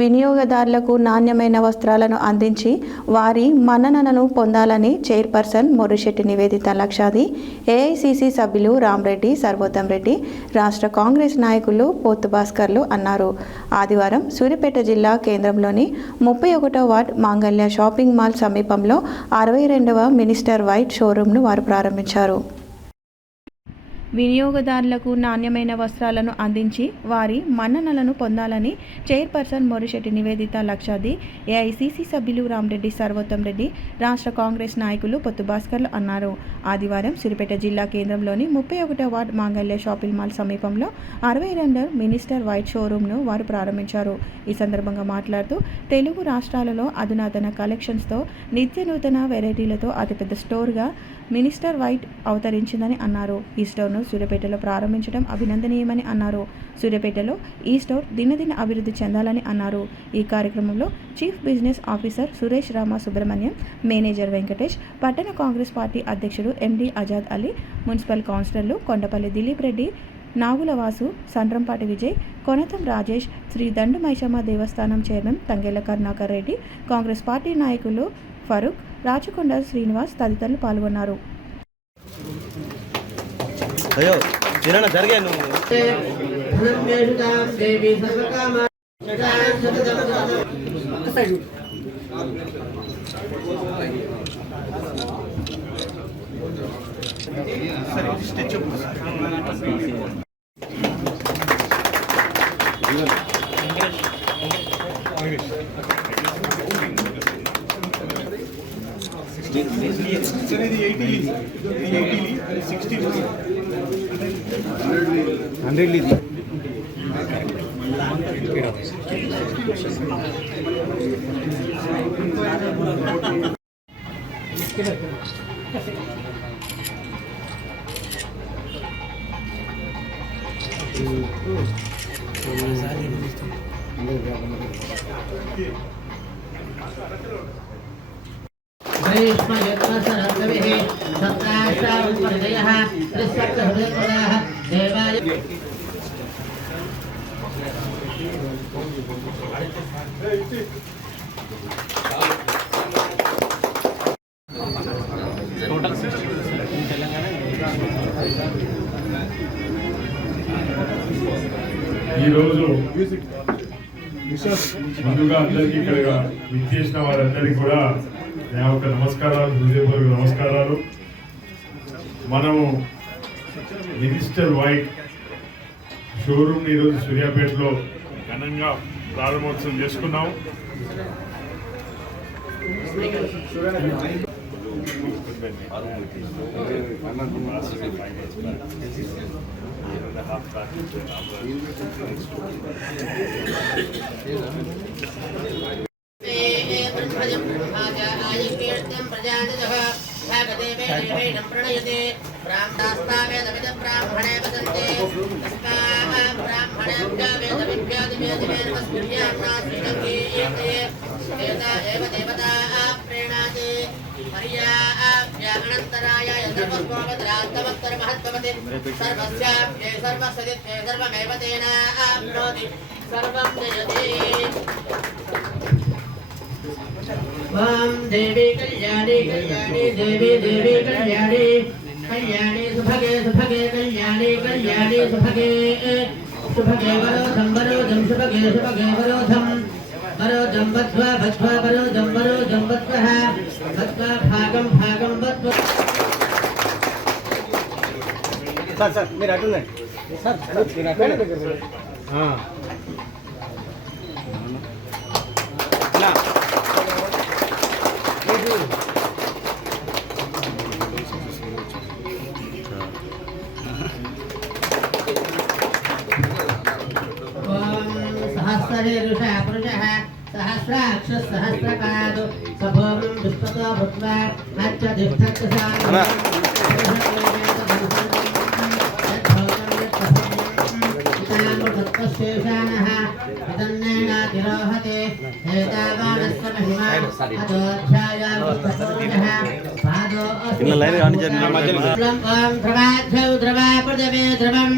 వినియోగదారులకు నాణ్యమైన వస్త్రాలను అందించి వారి మన్ననలను పొందాలని చైర్పర్సన్ మొర్రిశెట్టి నివేదిత లక్షాది, ఏఐసిసి సభ్యులు రామరెడ్డి, సర్వోత్తం రెడ్డి, రాష్ట్ర కాంగ్రెస్ నాయకులు పోతు భాస్కర్లు అన్నారు. ఆదివారం సూర్యాపేట జిల్లా కేంద్రంలోని 31వ వార్డ్ మాంగళ్య షాపింగ్ మాల్ సమీపంలో 62వ మినిస్టర్ వైట్ షోరూంను వారు ప్రారంభించారు. వినియోగదారులకు నాణ్యమైన వస్త్రాలను అందించి వారి మన్ననలను పొందాలని చైర్పర్సన్ మొర్రిశెట్టి నివేదిత లక్షాది, ఏఐసిసి సభ్యులు రామరెడ్డి, సర్వోత్తం రెడ్డి, రాష్ట్ర కాంగ్రెస్ నాయకులు పొత్తు భాస్కర్లు అన్నారు. ఆదివారం సూర్యాపేట జిల్లా కేంద్రంలోని 31వ వార్డ్ మాంగళ్య షాపింగ్ మాల్ సమీపంలో 62వ మినిస్టర్ వైట్ షోరూంను వారు ప్రారంభించారు. ఈ సందర్భంగా మాట్లాడుతూ తెలుగు రాష్ట్రాలలో అధునాతన కలెక్షన్స్తో నిత్య నూతన వెరైటీలతో అతిపెద్ద స్టోర్గా మినిస్టర్ వైట్ అవతరించిందని అన్నారు. ఈ స్టోర్ను సూర్యాపేటలో ప్రారంభించడం అభినందనీయమని అన్నారు. సూర్యాపేటలో ఈ స్టోర్ దినదిన అభివృద్ధి చెందాలని అన్నారు. ఈ కార్యక్రమంలో chief business officer Suresh Rama Subrahmanyam, manager Venkatesh, పట్టణ కాంగ్రెస్ పార్టీ అధ్యక్షుడు ఎండి ఆజాద్ అలీ, మున్సిపల్ కౌన్సిలర్లు కొండపల్లి దిలీప్ రెడ్డి, నాగుల వాసు, సండ్రంపాటి విజయ్, కొనతం రాజేష్, శ్రీ దండు మైషమ్మ దేవస్థానం చైర్మన్ తంగెళ్ల కరుణాకర్ రెడ్డి, కాంగ్రెస్ పార్టీ నాయకులు ఫరూక్, రాచకొండ శ్రీనివాస్ తదితరులు పాల్గొన్నారు. అయ్యో చిన్న జరిగాను ఈరోజు ముందుగా అందరికీ ఇక్కడ విచ్చేసిన వారందరికీ కూడా నా యొక్క నమస్కారాలు, హృదయపూర్వక నమస్కారాలు. మనము మినిస్టర్ వైట్ షోరూమ్ ఈరోజు సూర్యాపేటలో ఘనంగా ప్రారంభోత్సవం చేసుకున్నాం. देवी कल्याणी कल्याणी देवी देवी कल्याणी कल्याणी सुभगे सुभगे कल्याणी कल्याणी सुभगे सुभगे वरोधम सुभगे सुभगे वरोधम बद्ध्वा बद्ध्वा वरोधम बद्ध्वः बद्ध्वा भागं भागं बद्ध्वा सर मेरा अटल है सर हां ना सहस्रशीर्षः पुरुषः सहस्राक्षः सहस्रपादो सभोमं दुष्पतो भूत्वा नच्चदिष्ठत्साः शेषानः तिरोहते एतावानस्य महिमा अदोध्यायामुत्तमोजः पादो ఇలా లైన్ రానించండి ओम ध्रुवाध्यौ ध्रुवा पृथिवी ध्रुवं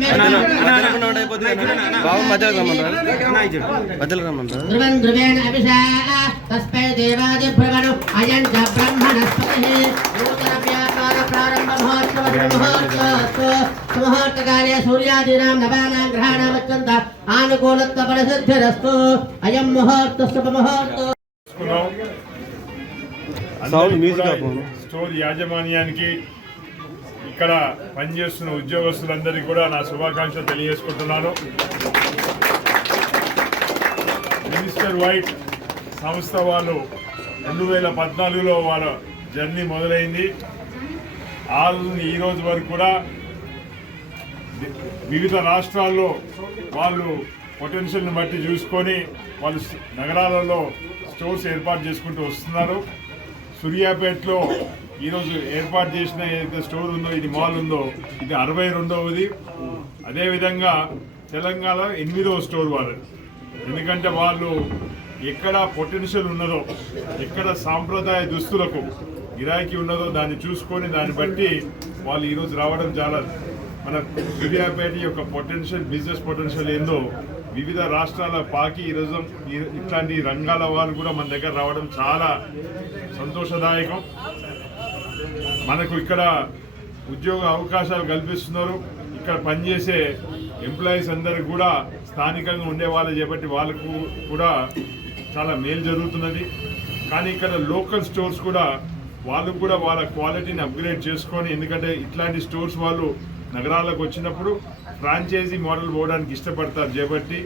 బాబు మధ్యలో రమ్మంటారు ध्रुवं ध्रुवेण अभिषा तस्मै देवादिभ्रमणु अयं च ब्रह्मणस्पतिः नूतनव्यापार प्रारम्भ मुहूर्तकाले सूर्यादीनां नवानां ग्रहाणाम् अत्यन्त आनुकूलत्व परिसिद्धिरस्तु अयं मुहूर्तः शुभमुहूर्तो సౌండ్ మ్యూజిక్ స్టోర్ యాజమాన్యానికి ఇక్కడ పనిచేస్తున్న ఉద్యోగస్తులందరికీ కూడా నా శుభాకాంక్షలు తెలియజేసుకుంటున్నాను. మినిస్టర్ వైట్ సంస్థ వాళ్ళు 2014లో వాళ్ళ జర్నీ మొదలైంది. ఈ రోజు వరకు కూడా వివిధ రాష్ట్రాల్లో వాళ్ళు పొటెన్షియల్ని బట్టి చూసుకొని వాళ్ళు నగరాలలో స్టోర్స్ ఏర్పాటు చేసుకుంటూ వస్తున్నారు. సూర్యాపేటలో ఈరోజు ఏర్పాటు చేసిన ఏదైతే స్టోర్ ఉందో, ఇది మాల్ ఉందో, ఇది 62వది. అదేవిధంగా తెలంగాణ 8వ స్టోర్ వాళ్ళు. ఎందుకంటే వాళ్ళు ఎక్కడ పొటెన్షియల్ ఉన్నదో, ఎక్కడ సాంప్రదాయ దుస్తులకు గిరాకీ ఉన్నదో దాన్ని చూసుకొని దాన్ని బట్టి వాళ్ళు ఈరోజు రావడం చాలా మన సూర్యాపేట యొక్క పొటెన్షియల్, బిజినెస్ పొటెన్షియల్ ఏందో వివిధ రాష్ట్రాల పాకి ఈరోజు ఇట్లాంటి రంగాల వాళ్ళు కూడా మన దగ్గర రావడం చాలా సంతోషదాయకం. మనకు ఇక్కడ ఉద్యోగ అవకాశాలు కల్పిస్తున్నారు. ఇక్కడ పనిచేసే ఎంప్లాయీస్ అందరికి కూడా స్థానికంగా ఉండే వాళ్ళు చేపట్టి వాళ్ళకు కూడా చాలా మేలు జరుగుతున్నది. కానీ ఇక్కడ లోకల్ స్టోర్స్ కూడా వాళ్ళు కూడా వాళ్ళ క్వాలిటీని అప్గ్రేడ్ చేసుకొని, ఎందుకంటే ఇట్లాంటి స్టోర్స్ వాళ్ళు నగరాలకు వచ్చినప్పుడు ఫ్రాంచైజీ మోడల్ పోవడానికి ఇష్టపడతారు చేపట్టి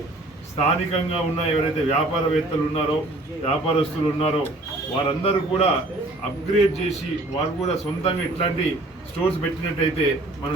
స్థానికంగా ఉన్న ఎవరైతే వ్యాపారవేత్తలు ఉన్నారో, వ్యాపారస్తులు ఉన్నారో వారందరూ కూడా అప్గ్రేడ్ చేసి వారు కూడా సొంతంగా ఇట్లాంటి స్టోర్స్ పెట్టినట్టయితే మనం